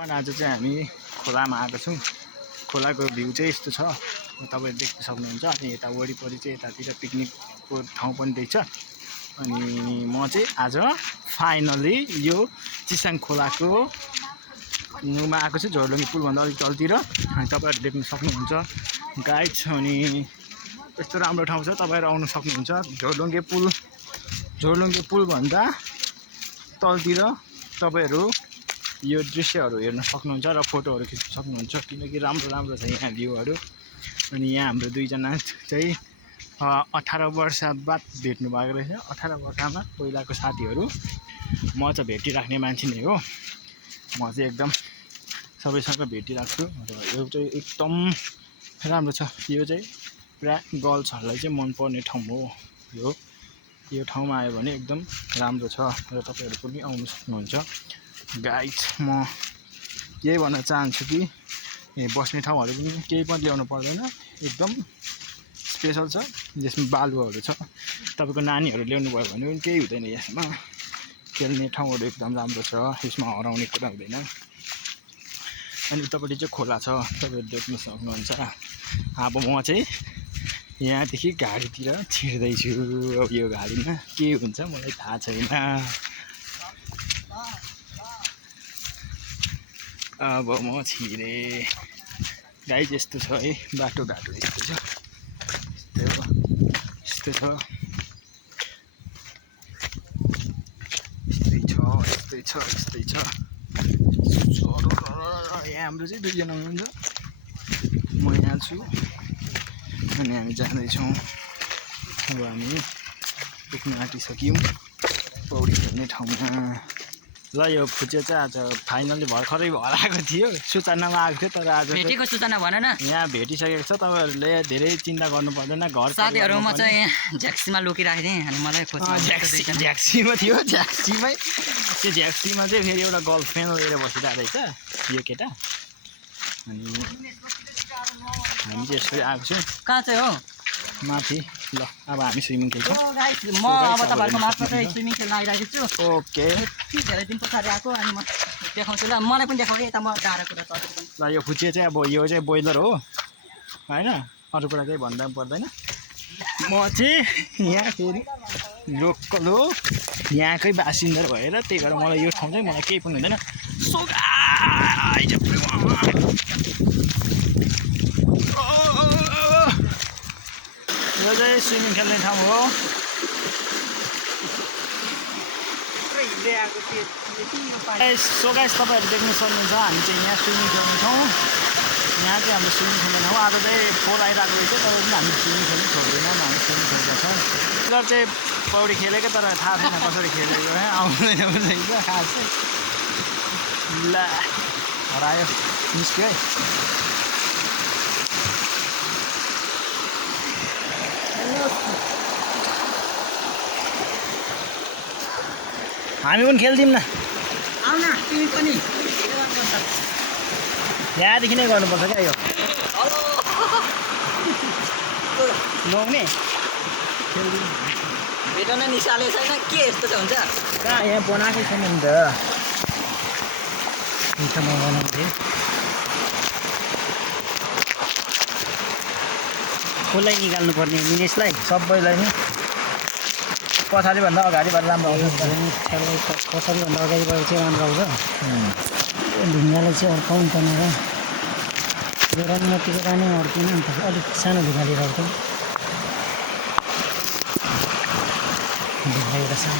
आज चाहिँ हामी खोलामा आएको छौँ। खोलाको भ्यू चाहिँ यस्तो छ, तपाईहरु देख्न सक्नुहुन्छ। अनि यता वरिपरि चाहिँ यतातिर पिकनिकको ठाउँ पनि देख्छ। अनि म चाहिँ आज फाइनली यो चिसाङ खोलाको नुमा आएको छु, झोरलुङ्गे पुलभन्दा अलिक तलतिर। अनि तपाईहरु देख्न सक्नुहुन्छ गाइड। अनि यस्तो राम्रो ठाउँ छ, तपाईहरु आउन सक्नुहुन्छ। झोरलुङ्गे पुलभन्दा तलतिर तपाईहरु यो दृश्यहरू हेर्न सक्नुहुन्छ र फोटोहरू खिच्न सक्नुहुन्छ, किनकि राम्रो छ यहाँ भ्यूहरू। अनि यहाँ हाम्रो दुईजना चाहिँ 18 वर्ष बाद भेट्नु भएको रहेछ। 18 वर्षमा पहिलाको साथीहरू। म चाहिँ भेटिराख्ने मान्छे नै हो। म चाहिँ एकदम सबैसँग भेटिराख्छु र यो चाहिँ एकदम राम्रो छ। यो चाहिँ प्राय गर्ल्सहरूलाई चाहिँ मनपर्ने ठाउँ हो। यो ठाउँमा आयो भने एकदम राम्रो छ र तपाईहरु पनि आउन सक्नुहुन्छ। गाइड, म यही भन्न चाहन्छु कि बस्ने ठाउँहरू पनि केही पनि ल्याउनु पर्दैन, एकदम स्पेशल छ। यसमा बालुवाहरू छ, तपाईको नानीहरू ल्याउनु भयो भने पनि केही हुँदैन। यसमा खेल्ने ठाउँहरू एकदम राम्रो छ, यसमा हराउने कुरा हुँदैन। अनि उतापट्टि चाहिँ खोला छ, तपाईहरु देख्न सक्नुहुन्छ। अब म चाहिँ यहाँदेखि गाडीतिर छिर्दैछु। अब यो गाडीमा के हुन्छ मलाई थाहा छैन। अब म छिरे। गाइस यस्तो छ है, बाटोघाटो यस्तो छ, यस्तै छ। यहाँ हाम्रो चाहिँ दुईजना हुनुहुन्छ, म यहाँ छु। अनि हामी जाँदैछौँ। अब हामी पुग्न आँटिसक्यौँ पौडी खेल्ने ठाउँमा। ल यो फुचे चाहिँ आज फाइनली भर्खरै हराएको थियो, सूचनामा आएको थियो। तर आज भेटेको सूचना भन न। यहाँ भेटिसकेको छ। तपाईहरुले धेरै चिन्ता गर्नु पर्दैन। घर साथीहरु म चाहिँ यहाँ झ्याक्सीमा लुकिराखेँ अनि मलाई खोज्न झ्याक्सीमा थियो। झ्याक्सीमै त्यो झ्याक्सीमा चाहिँ फेरि एउटा गर्लफ्रेन्ड लिएर बसिरहेको रहेछ यो केटा। अनि हामी चाहिँ यसरी आएको छौँ। कहाँ चाहिँ हो? माथि। ल अब हामी स्विमिङ खेल्छौँ। म अब तपाईहरुको मार्फत स्विमिङ खेल्न आइरहेको छु। ओके। धेरै दिन पछाडि आएको अनि म देखाउँछु। ल मलाई पनि देखाऊ यता, म डाँडा कुरा त। ल यो फुचे चाहिँ अब यो चाहिँ बोइलर हो हैन, अरू कुरा केही भन्दा पनि पर्दैन। म चाहिँ यहाँ फेरि लोकल हो, यहाँकै बासिन्दा भएर त्यही भएर मलाई यो ठाउँ चाहिँ मलाई केही पनि हुँदैन। सो गाइस यो चाहिँ स्विमिङ खेल्ने ठाउँ हो। सो गाइस तपाईहरु देख्न सक्नुहुन्छ हामी चाहिँ यहाँ स्विमिङ खेल्ने ठाउँ। यहाँ चाहिँ हाम्रो स्विमिङ खेल्ने ठाउँ। आज चाहिँ फोहोर आइरहेको रहेछ, तर पनि हामी स्विमिङ खेल्नु छोड्दैनौँ। हामी स्विमिङ खेल्दैछौँ। तर चाहिँ पौडी खेलेको, तर थाहा छैन कसरी खेलेको है, आउँदैन रहेछ खास चाहिँ। ल हरायो, निस्क्यो है। हामी पनि खेल्दिउँ न। आउ न तिमी पनि। यहाँदेखि नै गर्नुपर्छ क्या यो। लग्ने भेटन निसाले छैन के यस्तो छ हुन्छ? कहाँ यहाँ बनाएकै छैन नि त। मिठोमा बनाउँथे कसलाई निकाल्नु पर्ने मिनेसलाई, सबैलाई नै। पछाडिभन्दा अगाडिबाट राम्रो आउँछ। पछाडिभन्दा अगाडिबाट चाहिँ राम्रो आउँछ। ढुङ्गालाई चाहिँ अड्काउनु पर्ने हो। यो रानीमतीको रानी अड्किन नि त, अलिक सानो ढुङ्गाले अड्क्यो। ढुङ्गा एउटा सानो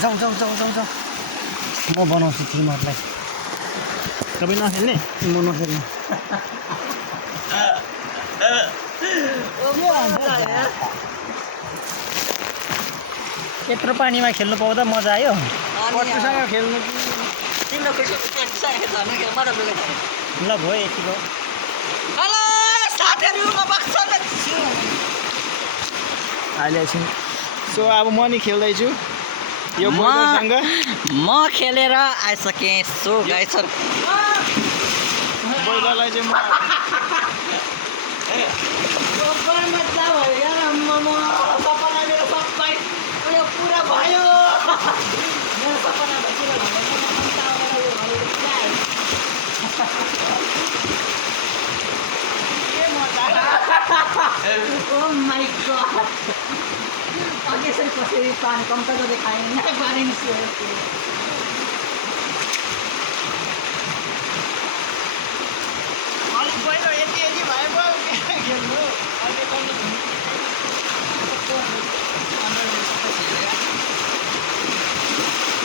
जाउँ। म बनाउँछु तिमीहरूलाई। तपाईँ नखेल्ने? म नखेल्ने। यत्रो पानीमा खेल्नु पाउँदा मजा आयो। पटुसँग खेल्नु तिम्रो ल भयो यतिको। हेलो साथीहरु, म बक्समा छु। अहिले एकछिन। सो अब म नि खेल्दैछु यो बोइलरसँग। म खेलेर आइसकेँ। सो गाइसहरु, बोइलरलाई चाहिँ म मजा भयो यार। म तपाईँलाई मेरो सबै उयो पुरा भयो। मेरो सपना भइदियो भने म ताबाट उयो गरेर पुऱ्याएँ। के मजा ओ माई गॉड अघि यसरी कसरी पानी कम त गरेर खाएँ यहाँ पानी निस्क्यो अलिक पहिलो यति यति भए पो खेल्नु अहिले पनि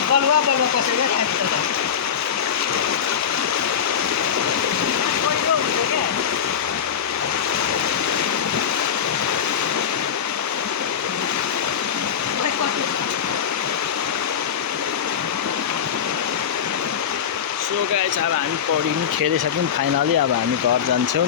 बलुवा कसैले खान्छ त पहिरो हुन्छ क्या सो गाइस अब हामी पौडी पनि खेलिसक्यौँ फाइनली अब हामी घर जान्छौँ